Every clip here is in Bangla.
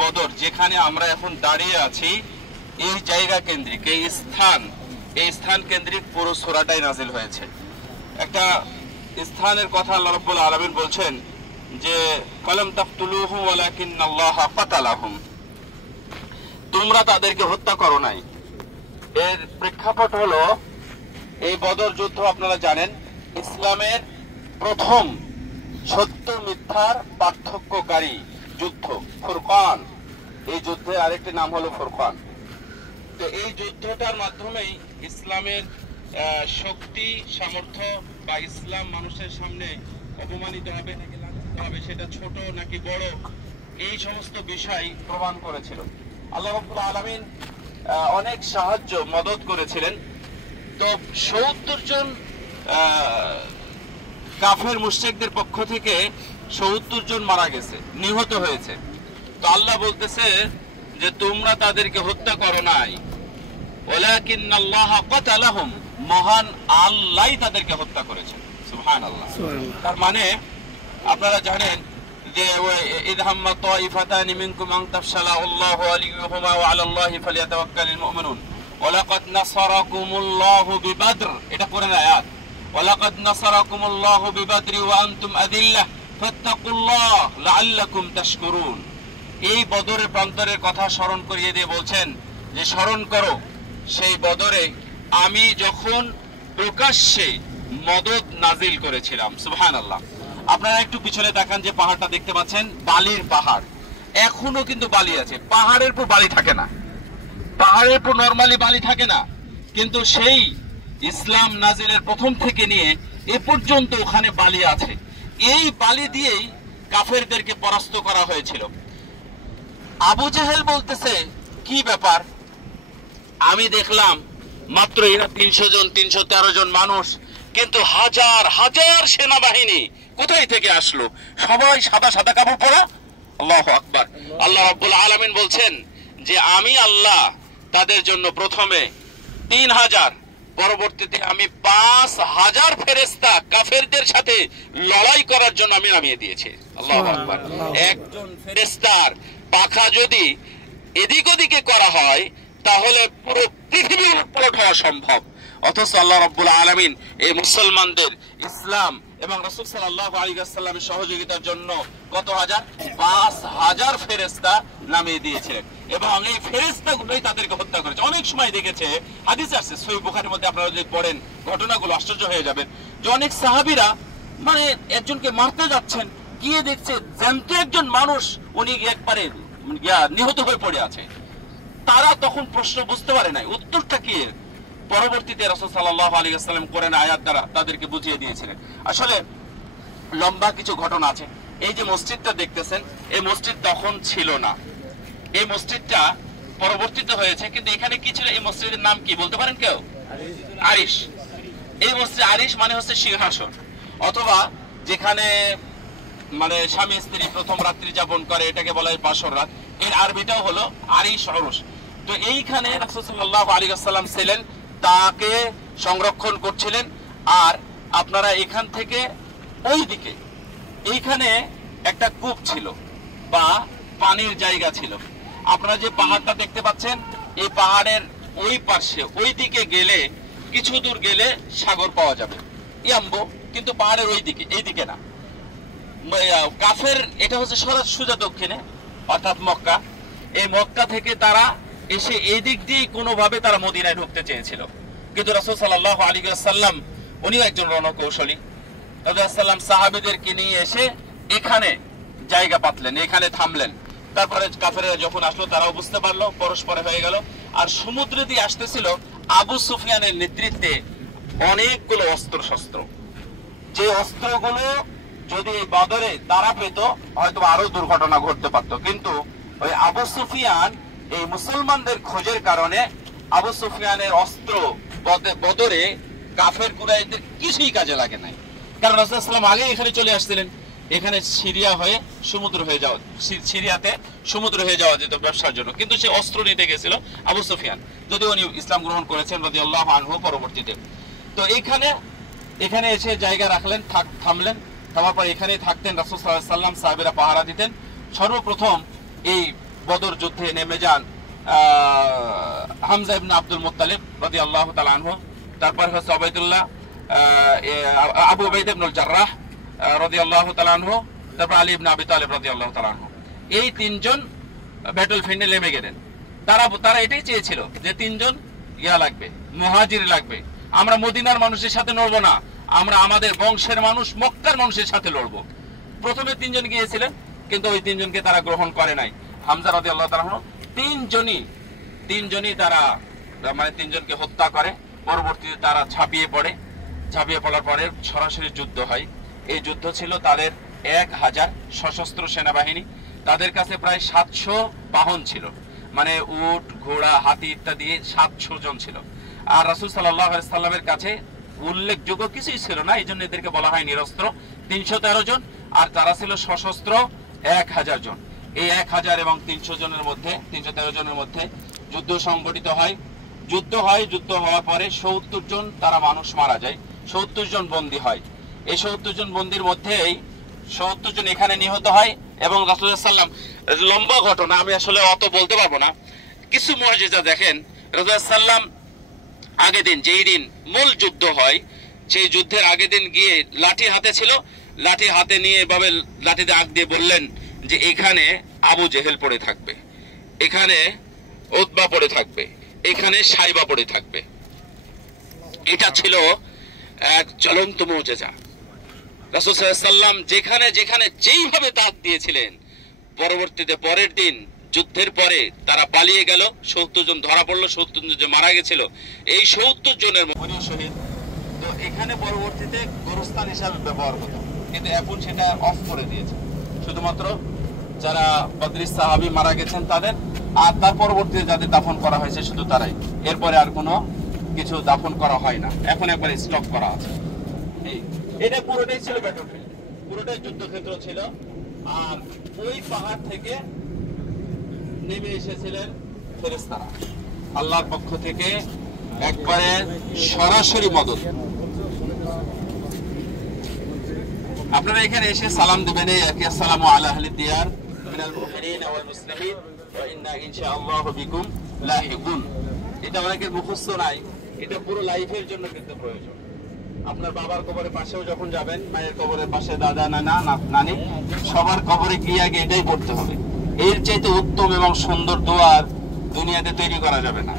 বদর যেখানে আমরা এখন দাঁড়িয়ে আছি, এই জায়গা কেন্দ্রিক, এই স্থান কেন্দ্রিক পুরো সূরাটাই নাজিল হয়েছে। একটা স্থানের কথা আল্লাহ রাব্বুল আলামিন বলছেন যে ফালাম তাকতুলুহুম ওয়ালাকিন্নাল্লাহা কাতালাহুম, তোমরা তাদেরকে হত্যা করো নাই। এর প্রেক্ষাপট হলো এই বদর যুদ্ধ আপনারা জানেন ইসলামের প্রথম সত্য মিথ্যার পার্থক্যকারী যুদ্ধ, ফুরকান। এই যুদ্ধের আরেকটি নাম হলো ফুরকান। তো এই যুদ্ধটার মাধ্যমেই ইসলামের শক্তি সামর্থ্য বা ইসলাম মানুষের সামনে অপমানিত হবে নাকি লাঞ্ছিত হবে, সেটা ছোট নাকি বড়, এই সমস্ত বিষয় প্রমাণ করেছিল। আল্লাহ রাব্বুল আলামিন অনেক সাহায্য মদত করেছিলেন। তো ৭০ জন কাফের মুশরিকদের পক্ষ থেকে ৭০ জন মারা গেছে, নিহত হয়েছে। তো আল্লাহ বলতেছে যে তোমরা তাদেরকে হত্যা করো নাই, ওয়ালাকিন্নাল্লাহা কাতালাহুম, মহান আল্লাহই তাদেরকে হত্যা করেছেন। সুবহানাল্লাহ। তার মানে আপনারা জানেন যে ইয হাম্মা তাইফাতানি মিনকুম আন তাফশালা আল্লাহু আলিয়ুহুমা ওয়া আলাল্লাহি ফালিয়াতাওয়াক্কালিল মুমিনুন ওয়ালাকাদ নাসারাকুমুল্লাহু বিবাদর, এটা কোরআনের আয়াত। ওয়ালাকাদ নাসারাকুমুল্লাহু বিবাদরি ওয়া আনতুম আদিল্লাহ ফাত্তাকুল্লাহ লাআল্লাকুম তাশকুরুন। এই বদরের প্রান্তরের কথা স্মরণ করিয়ে দিয়ে বলছেন যে স্মরণ করো সেই বদরে আমি যখন প্রকাশ্যে মদদ নাজিল করেছিলাম। সুবহানাল্লাহ। আপনারা একটু পিছনে তাকান, যে পাহাড়টা দেখতে পাচ্ছেন বালির পাহাড়, এখনো কিন্তু বালি আছে। পাহাড়ের উপর বালি থাকে না, পাহাড়ের উপর নরমালি বালি থাকে না, কিন্তু সেই ইসলাম নাজিলের প্রথম থেকে নিয়ে এ পর্যন্ত ওখানে বালি আছে। এই বালি দিয়েই কাফেরদেরকে পরাস্ত করা হয়েছিল। আবু জেহেল বলতেছে কি ব্যাপার, আমি দেখলাম মাত্র এরা ৩০০ জন ৩১৩ জন মানুষ, কিন্তু হাজার হাজার সেনাবাহিনী কোথায় থেকে আসলো, সবাই সাদা সাদা কাপড় পরা। আল্লাহু আকবার। আল্লাহ রাব্বুল আলামিন বলছেন যে আমি আল্লাহ তাদের জন্য প্রথমে ৩০০০, পরবর্তীতে আমি ৫০০০ ফেরেশতা কাফেরদের সাথে লড়াই করার জন্য আমি নামিয়ে দিয়েছি। আল্লাহু আকবার। একজন ফেরেশতার পাখা যদি এদিক ওদিকে করা হয় তাহলে পুরো পৃথিবী উৎপলট হওয়া সম্ভব। অথচ আল্লাহ রাব্বুল আলামিন এই মুসলমানদের ইসলাম এবং রাসূল সাল্লাল্লাহু আলাইহি ওয়াসাল্লামের সহযোগিতার জন্য কত হাজার, ৫০০০ ফেরেশতা নামিয়ে দিয়েছিলেন, এবং এই ফেরেশতাগুলোই তাদেরকে হত্যা করেছে। অনেক সময় দেখেছে, হাদিস আছে সহিহ বুখারীর মধ্যে, আপনারা যদি পড়েন ঘটনাগুলো আশ্চর্য হয়ে যাবেন, যে অনেক সাহাবীরা মানে একজনকে মারতে যাচ্ছেন, গিয়ে দেখছে জ্যান্ত একজন মানুষ উনি একবারে নিহত হয়ে পড়ে আছে। তারা তখন প্রশ্ন বুঝতে পারে নাই উত্তরটা কি। পরবর্তীতে রাসূল সাল্লাল্লাহু আলাইহি ওয়াসাল্লাম কোরআন আয়াত দ্বারা তাদেরকে বুঝিয়ে দিয়েছিলেন। আসলে লম্বা কিছু ঘটনা আছে। এই যে মসজিদটা দেখতেছেন, এই মসজিদ তখন ছিল না, এই মসজিদটা পরবর্তীতে হয়েছে। কিন্তু এখানে কি ছিল, এই মসজিদের নাম কি বলতে পারেন কেউ? আরিশ। এই মসজিদ আরিশ মানে হচ্ছে সিংহাসন, অথবা যেখানে মানে স্বামী স্ত্রী প্রথম রাত্রি যাপন করে, এটাকে বলা হয় বাসর রাত। এর আরবিটাও হলো আরিশ উরুশ। তো এইখানে রাসূল সাল্লাল্লাহু আলাইহি ওয়াসাল্লাম ছিলেন, তাকে সংরক্ষণ করছিলেন। আর আপনারা এখান থেকে ওই দিকে এইখানে একটা কূপ ছিল বা পানির জায়গা ছিল। আপনারা যে পাহাড়টা দেখতে পাচ্ছেন, এই পাহাড়ের ওই পাশে ওই দিকে গেলে কিছু দূর গেলে সাগর পাওয়া যাবে, ইয়াম্বো। কিন্তু পাহাড়ের ওই দিকে, এই দিকে না। কাফের এটা হচ্ছে সোজা দক্ষিণে, অর্থাৎ মক্কা। এই মক্কা থেকে তারা এসে এই দিক দিয়ে কোনোভাবে তারা মদিনায় ঢুকতে চেয়েছিল, কিন্তু রাসূল সাল্লাল্লাহু আলাইহি ওয়াসাল্লাম উনিও একজন রণকৌশলী, রাসূলুল্লাহ সাহাবীদেরকে নিয়ে এসে এখানে জায়গা পাতলেন, এখানে থামলেন। তারপরে কাফেররা যখন আসলো তারাও বুঝতে পারলো, পরস্পরে হয়ে গেল। আর সমুদ্র দিয়ে আসতেছিল আবু সুফিয়ানের নেতৃত্বে অনেকগুলো অস্ত্র শস্ত্র, যে অস্ত্রগুলো যদি বদরে তারা পেত হয়তো আরো দুর্ঘটনা ঘটতে পারত। কিন্তু ওই আবু সুফিয়ান এই মুসলমানদের খোঁজের কারণে আবু সুফিয়ানের অস্ত্র বদরে কাফের কুরাইশদের কিছুই কাজে লাগে নাই, কারণ রাসূলুল্লাহ সাল্লাল্লাহু আলাইহি ওয়াসাল্লাম আগে এখানে চলে আসছিলেন। এখানে সিরিয়া হয়ে সমুদ্র হয়ে যাওয়া, সিরিয়াতে সমুদ্র হয়ে যাওয়া যেত ব্যবসার জন্য, কিন্তু সে অস্ত্র নিতে গেছিল আবু সুফিয়ান, যদিও উনি ইসলাম গ্রহণ করেছেন রাদিয়াল্লাহু আনহু পরবর্তীতে। তো এখানে এসে জায়গা রাখলেন, থামলেন। থামার পর এখানেই থাকতেন রাসূল সাল্লাল্লাহু আলাইহি ওয়াসাল্লাম, সাহাবীরা পাহারা দিতেন। সর্বপ্রথম এই বদর যুদ্ধে নেমে যান হামজা ইবনে আব্দুল মুত্তালিব রাদিয়াল্লাহু তাআলা আনহু, তারপর হচ্ছে উবাইদুল্লাহ আবু উবাইদা ইবনুল জাররাহ রাদিয়াল্লাহু তাআলা আনহু, তারপর আলী ইবনে আবি তালিব রাদিয়াল্লাহু তাআলা আনহু। এই তিনজন ব্যাটল ফিল্ডে নেমে গেলেন। তারা এটাই চেয়েছিল যে তিনজন লাগবে, মুহাজির লাগবে। আমরা মদিনার মানুষের সাথে লড়বো না, আমরা আমাদের বংশের মানুষ মক্কার মানুষের সাথে লড়বো। প্রথমে তিনজন গিয়েছিলেন, কিন্তু ওই তিনজনকে তারা গ্রহণ করে নাই। হামজা রাদিয়াল্লাহু তাআলা আনহু তিনজনই তারা মানে তিনজনকে হত্যা করে। পরবর্তীতে তারা ঝাঁপিয়ে পড়ার পরে সরাসরি যুদ্ধ হয়। এই যুদ্ধ ছিল তাদের 1000 সশস্ত্র সেনাবাহিনী, তাদের কাছে প্রায় 700 বাহন ছিল, মানে উট ঘোড়া হাতি ইত্যাদি 700 জন ছিল। আর রাসূল সাল্লাল্লাহু আলাইহি সাল্লামের কাছে উল্লেখযোগ্য কিছুই ছিল না, এই জন্য এদেরকে বলা হয় নিরস্ত্র। 313 জন, আর তারা ছিল সশস্ত্র 1000 জন। এই 1000 এবং 313 জনের মধ্যে যুদ্ধ সংগঠিত হয়। যুদ্ধ হওয়ার পরে 70 জন তারা মানুষ মারা যায়, 70 জন বন্দী হয়। এই 70 জন বন্দীর মধ্যেই 70 জন এখানে নিহত হয়। এবং রাসূল সাল্লাম, লম্বা ঘটনা, আমি আসলে অত বলতে পারবো না। কিছু মুআজিজা দেখেন, রাসূল সাল্লাম আগের দিন, যেই দিন মূল যুদ্ধ হয়, সেই যুদ্ধের আগের দিন গিয়ে লাঠি হাতে ছিল, লাঠি হাতে নিয়ে এভাবে লাঠিতে আগ দিয়ে বললেন যে এখানে আবু জেহেল পড়ে থাকবে, এখানে উতবা পড়ে থাকবে, এখানে সাইবা পড়ে থাকবে। এটা ছিল এক জ্বলন্ত মুজিজা। রাসূল সাল্লাল্লাহু আলাইহি ওয়াসাল্লাম যেখানে যেখানে যেইভাবে দাঁত দিয়েছিলেন, পরবর্তীতে পরের দিন যুদ্ধের পরে তারা পালিয়ে গেল, 70 জন ধরা পড়লো, 70 জন মারা গেছিল। এই 70 জনের মধ্যে শহীদ। তো এখানে পরবর্তীতে গোরস্থান হিসাবে ব্যবহার হতো, কিন্তু এখন সেটা অফ করে দিয়েছে, শুধুমাত্র যারা বদরি সাহাবী মারা গেছেন তাদের, আর তার পরবর্তীতে যাদের দাফন করা হয়েছে শুধু তারাই। এরপরে আর কোনো কিছু দাফন করা হয় না, এখন একবার স্টক করা আছে। এটা পুরোটাই ছিল ব্যাটলফিল্ড, পুরোটাই যুদ্ধক্ষেত্র ছিল। আর ওই পাহাড় থেকে নেমে এসেছিলেন ফেরেশতারা, আল্লাহর পক্ষ থেকে একবারে সরাসরি মদদ। আপনারা এখানে এসে সালাম দিবেন, আসসালামু আলা আহলি দিয়ার মিনাল মুমিনিন ওয়াল মুসলিমিন ওয়া ইন্না ইনশাআল্লাহু বিকুম লাহিকুন। এটা অনেকের মুখস্থ নাই, এটা পুরো লাইফের জন্য কিন্তু প্রয়োজন। আপনার বাবার কবরের পাশেও যখন যাবেন, মায়ের কবরের পাশে দাদা নানা নানি, সবার কবরে গিয়ে আগে এটাই পড়তে হবে। এর চাইতে উত্তম এবং সুন্দর দোয়ার দুনিয়াতে তৈরি করা যাবে না।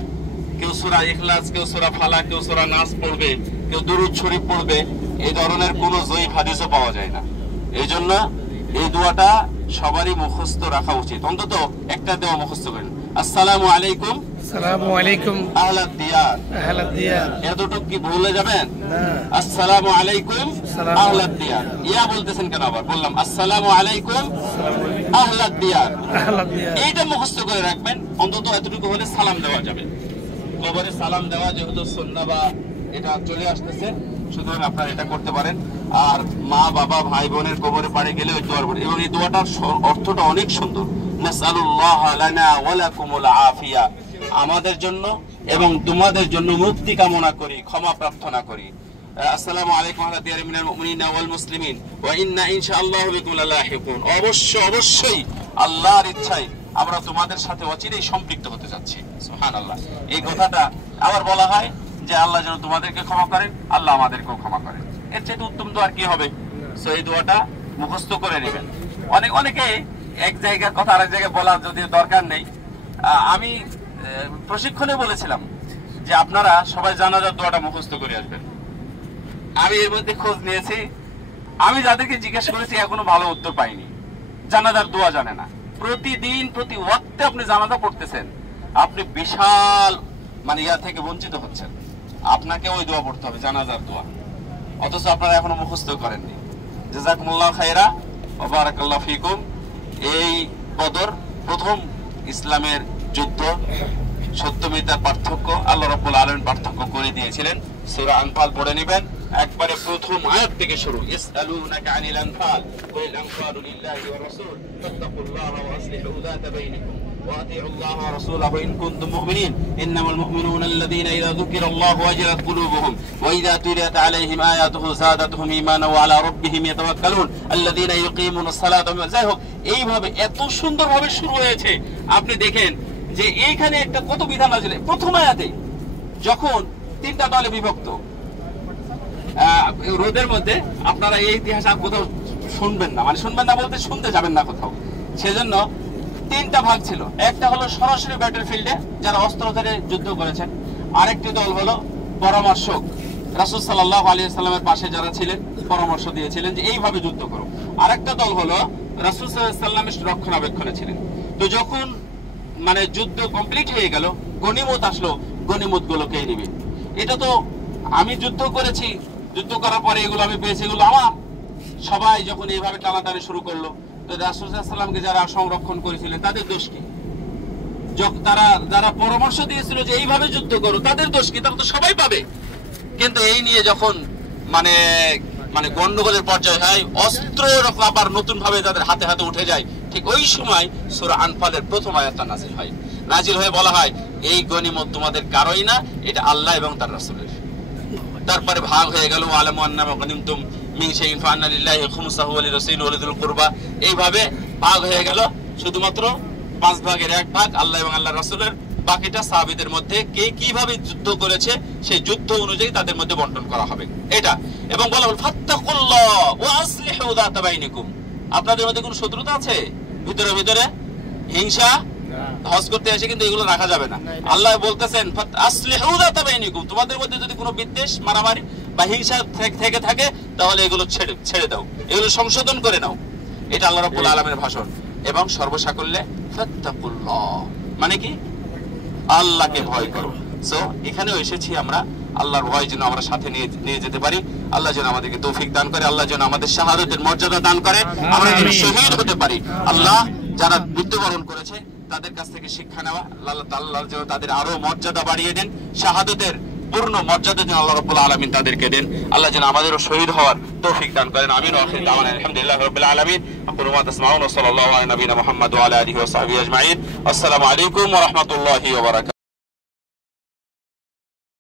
কেউ সূরা ইখলাস, কেউ সূরা ফালাক, কেউ সূরা নাস পড়বে, কেউ দুরূদ শরীফ পড়বে, এই ধরনের কোনো জয়ীফ হাদিসও পাওয়া যায় না। এই জন্য এই দোয়াটা সবারই মুখস্থ রাখা উচিত, অন্তত একটা দোয়া মুখস্থ করেন। আসসালামু আলাইকুম, আসসালামু আলাইকুম আহলাদ দিয়ার। এতটুকু কি ভুলে যাবেন? আসসালামু আলাইকুম আহলাদ দিয়ার। ইয়া বলতেছেন কেন? আবার বললাম আসসালামু আলাইকুম আহলাদ দিয়ার। এইটা মুখস্থ করে রাখবেন, অন্তত এতটুকু হলে সালাম দেওয়া যাবে। কবরে সালাম দেওয়া যেহেতু সুন্নাহ বা এটা চলে আসতেছে, সুতরাং আপনারা এটা করতে পারেন। আর মা বাবা ভাই বোনের কবরে পাড়ে গেলে ওই দোয়া পড়ে, এবং এই দোয়াটার অর্থটা অনেক সুন্দর। নাসআলুল্লাহ লানা ওয়া লাকুমুল আফিয়া, আমাদের জন্য এবং তোমাদের জন্য মুক্তি কামনা করি, ক্ষমা প্রার্থনা করি। আসসালামু আলাইকুম ওয়া রাহমাতুল্লাহি মিনাল মুমিনিনা ওয়াল মুসলিমিন ওয়া ইন্না ইনশাআল্লাহু বিকুম লাহিকুন। অবশ্যই আল্লাহর ইচ্ছায় আমরা তোমাদের সাথে অচিরেই সম্পৃক্ত হতে যাচ্ছি। সুবহানাল্লাহ। এই কথাটা আবার বলা হয় যে আল্লাহ যেন তোমাদেরকে ক্ষমা করেন, আল্লাহ আমাদেরকেও ক্ষমা করেন। এর চেয়ে উত্তম দোয়া আর কি হবে? সো এই দোয়াটা মুখস্থ করে নেবেন। অনেকে এক জায়গার কথা আরেক জায়গায় বলা যদি দরকার নেই, আমি প্রশিক্ষণে বলেছিলাম যে আপনারা সবাই জানাজার দোয়াটা মুখস্থ করে আসবেন। আমি এর মধ্যে খোঁজ নিয়েছি, আমি যাদেরকে জিজ্ঞেস করেছি এখনো ভালো উত্তর পাইনি, জানাজার দোয়া জানে না। প্রতিদিন প্রতি ওয়াক্তে আপনি জানাজা পড়তেছেন, আপনি বিশাল মানে ইয়া থেকে বঞ্চিত হচ্ছেন। আপনাকে ওই দোয়া পড়তে হবে, জানাজার দোয়া, অথচ আপনারা এখনো মুখস্থ করেননি। জাযাকুমুল্লাহু খায়রা ওয়া বারাকাল্লাহু ফিকুম। এই বদর প্রথম ইসলামের যুদ্ধ, সত্য মিথ্যার পার্থক্য আল্লাহ রাব্বুল আলামিন পার্থক্য করে দিয়েছিলেন। সূরা আনফাল পড়ে নেবেন, একবারে প্রথম আয়াত থেকে শুরু। ইসআলুনাকা আনিল আনফাল কুল আনফালু লিল্লাহি ওয়া রাসূল ফাত্তাকুল্লাহা ওয়া আসলিহু যাতা বাইনিকুম وأطيعوا الله ورسوله إن كنتم مؤمنين إنما المؤمنون الذين إذا ذكر الله وجلت قلوبهم وإذا تليت عليهم آياته زادتهم إيمانا وعلى ربهم يتوكلون الذين يقيمون الصلاة যাই হোক এইভাবে এত সুন্দরভাবে শুরু হয়েছে। আপনি দেখেন যে এইখানে একটা কত বিধান আছে প্রথম আয়াতে, যখন তিনটা দলে বিভক্ত রোদের মধ্যে, আপনারা এই ইতিহাস আর কোথাও শুনবেন না, মানে শুনবেন না বলতে শুনতে যাবেন না কোথাও। সেজন্য তিনটা ভাগ ছিল। একটা হলো সরাসরি ব্যাটল ফিল্ডে যারা অস্ত্র ধরে যুদ্ধ করেছেন, আরেকটি দল হলো পরামর্শক, রাসূল সাল্লাল্লাহু আলাইহি সাল্লামের পাশে যারা ছিলেন পরামর্শ দিয়েছিলেন যে এইভাবে যুদ্ধ করো। আরেকটা দল হলো রাসূল সাল্লাল্লাহু আলাইহি সাল্লামের রক্ষণাবেক্ষণে ছিলেন। তো যখন মানে যুদ্ধ কমপ্লিট হয়ে গেল, গনিমত আসলো, গনিমত গুলোকে নিবে। এটা তো আমি যুদ্ধ করেছি, যুদ্ধ করার পরে এগুলো আমি পেয়েছি, এগুলো আমার। সবাই যখন এইভাবে টানাটানি শুরু করলো, তো রাসূল সাল্লাল্লাহু আলাইহি সাল্লামকে যারা সংরক্ষণ করেছিলেন তাদের দোষ কি? তারা যারা পরামর্শ দিয়েছিল যে এইভাবে যুদ্ধ করো, তাদের দোষ কি? তারা তো সবাই পাবে। কিন্তু এই নিয়ে যখন মানে মানে গন্ডগোলের পর্যায়ে হয়, অস্ত্র আবার নতুন ভাবে তাদের হাতে হাতে উঠে যায়, ঠিক ওই সময় সূরা আনফালের প্রথম আয়াতটা নাজিল হয়। নাজিল হয়ে বলা হয় এই গনিমত তোমাদের কারোই না, এটা আল্লাহ এবং তার রাসূলের। তারপরে ভাগ হয়ে গেল ওয়ালামু আন্নামা গনিমতুম মিন শাইইন ফাআন্না লিল্লাহি খুমসাহু ওয়া লিরাসূলিহি ওয়া লিযিল কুরবা। এইভাবে ভাগ হয়ে গেল, শুধুমাত্র 5 ভাগের 1 ভাগ আল্লাহ এবং আল্লাহর রাসূলের, বাকিটা সাহাবীদের মধ্যে কে কিভাবে যুদ্ধ করেছে সেই যুদ্ধ অনুযায়ী তাদের মধ্যে বণ্টন করা হবে এটা। এবং বলা হল ফাত্তাকুল্লাহ ওয়া আসলিহু যাতা বাইনিকুম। আপনাদের মধ্যে কোনো শত্রুতা আছে ভিতরে ভিতরে, হিংসা? হজ করতে এসে কিন্তু এগুলো রাখা যাবে না। আল্লাহ বলতেছেন আসলিহু যাতা বাইনিকুম, তোমাদের মধ্যে যদি কোনো বিদ্বেষ, মারামারি বা হিংসা থেকে থাকে তাহলে এগুলো ছেড়ে দাও, এগুলো সংশোধন করে নাও। এটা আল্লাহ রাব্বুল আলামিনের ভাষণ। এবং সর্বসাকল্যে ফাত্তাকুল্লাহ মানে কি? আল্লাহকে ভয় করো। সো এখানেও এসেছি আমরা আল্লাহর ভয় যেন আমরা সাথে নিয়ে যেতে পারি। আল্লাহ যেন আমাদেরকে তৌফিক দান করে, আল্লাহ যেন আমাদের শাহাদাতের মর্যাদা দান করে, আমরা যেন শহীদ হতে পারি। আল্লাহ যারা মৃত্যুবরণ করেছে তাদের কাছ থেকে শিক্ষা নেওয়া, আল্লাহ যেন তাদের আরো মর্যাদা বাড়িয়ে দেন, শাহাদাতের পূর্ণ মর্যাদা যেন আল্লাহ রাব্বুল আলামিন তাদেরকে দেন। আল্লাহ যেন আমাদেরও শহীদ হওয়ার তৌফিক দান করেন। আমিন। ওয়া আখিরু দাওয়ানা আলহামদুলিল্লাহি রাব্বিল আলামিন। আকুলু মা তাসমাউন ওয়া সাল্লাল্লাহু আলা নবিয়িনা মুহাম্মদ ওয়া আলা আলিহি ওয়া সাহবিহি আজমাইন। আসসালামু আলাইকুম ওয়া রাহমাতুল্লাহি ওয়া বারাকাতুহু।